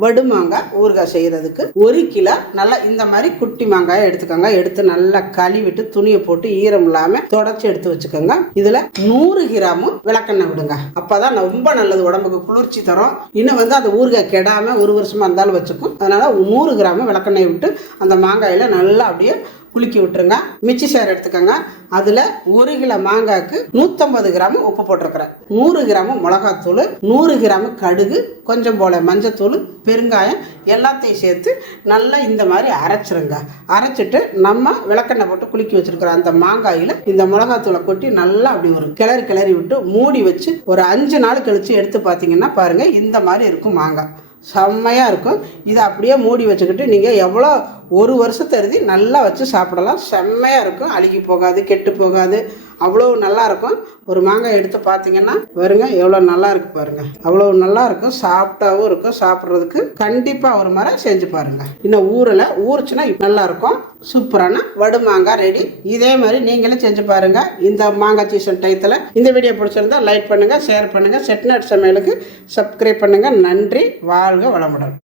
வடு மாங்காய் ஊறுகாய் செய்கிறதுக்கு 1 கிலோ நல்லா இந்த மாதிரி குட்டி மாங்காயை எடுத்துக்கோங்க. எடுத்து நல்லா கழுவிட்டு துணியை போட்டு ஈரம் இல்லாமல் தொடச்சி எடுத்து வச்சுக்கோங்க. இதில் 100 கிராம் விளக்கெண்ணெய் விடுங்க. அப்போதான் ரொம்ப நல்லது, உடம்புக்கு குளிர்ச்சி தரும். இன்னும் அந்த ஊறுகாய் கெடாமல் 1 வருஷமாக இருந்தாலும் வச்சுக்கும். அதனால் 100 கிராம் விளக்கெண்ணெய் விட்டு அந்த மாங்காயில் நல்லா அப்படியே குலுக்கி விட்டுருங்க. மிச்சி சேர் எடுத்துக்கோங்க. அதில் 1 கிலோ மாங்காய்க்கு 150 கிராம் உப்பு போட்டிருக்கிறேன். 100 கிராம் மிளகாத்தூள், 100 கிராம் கடுகு, கொஞ்சம் போல் மஞ்சத்தூள், பெருங்காயம் எல்லாத்தையும் சேர்த்து நல்லா இந்த மாதிரி அரைச்சிருங்க. அரைச்சிட்டு நம்ம விளக்கெண்ணெய் போட்டு குலுக்கி வச்சிருக்கிற அந்த மாங்காயில் இந்த மிளகாத்தூளை கொட்டி நல்லா அப்படி ஒரு கிளறி விட்டு மூடி வச்சு ஒரு 5 நாள் கழித்து எடுத்து பார்த்தீங்கன்னா பாருங்கள் இந்த மாதிரி இருக்கும் மாங்காய். செம்மையாக இருக்கும். இதை அப்படியே மூடி வச்சுக்கிட்டு நீங்கள் எவ்வளோ 1 வருஷத்தை எழுதி நல்லா வச்சு சாப்பிடலாம். செம்மையாக இருக்கும், அழுகி போகாது, கெட்டு போகாது, அவ்வளோ நல்லா இருக்கும். ஒரு மாங்காய் எடுத்து பார்த்தீங்கன்னா பாருங்க எவ்வளோ நல்லா இருக்கு பாருங்க. அவ்வளோ நல்லா இருக்கும், சாஃப்டாகவும் இருக்கும். சாப்பிட்றதுக்கு கண்டிப்பாக ஒரு முறை செஞ்சு பாருங்க. இன்னும் ஊறுச்சுன்னா நல்லா இருக்கும். சூப்பரான வடு மாங்காய் ரெடி. இதே மாதிரி நீங்களும் செஞ்சு பாருங்க. இந்த மாங்காய் சீசன் டயத்தில் இந்த வீடியோ பிடிச்சிருந்தா லைக் பண்ணுங்க, ஷேர் பண்ணுங்க. செட்டிநாடு சமையலுக்கு சப்ஸ்கிரைப் பண்ணுங்க. நன்றி. வாழ்க வளமுடன்.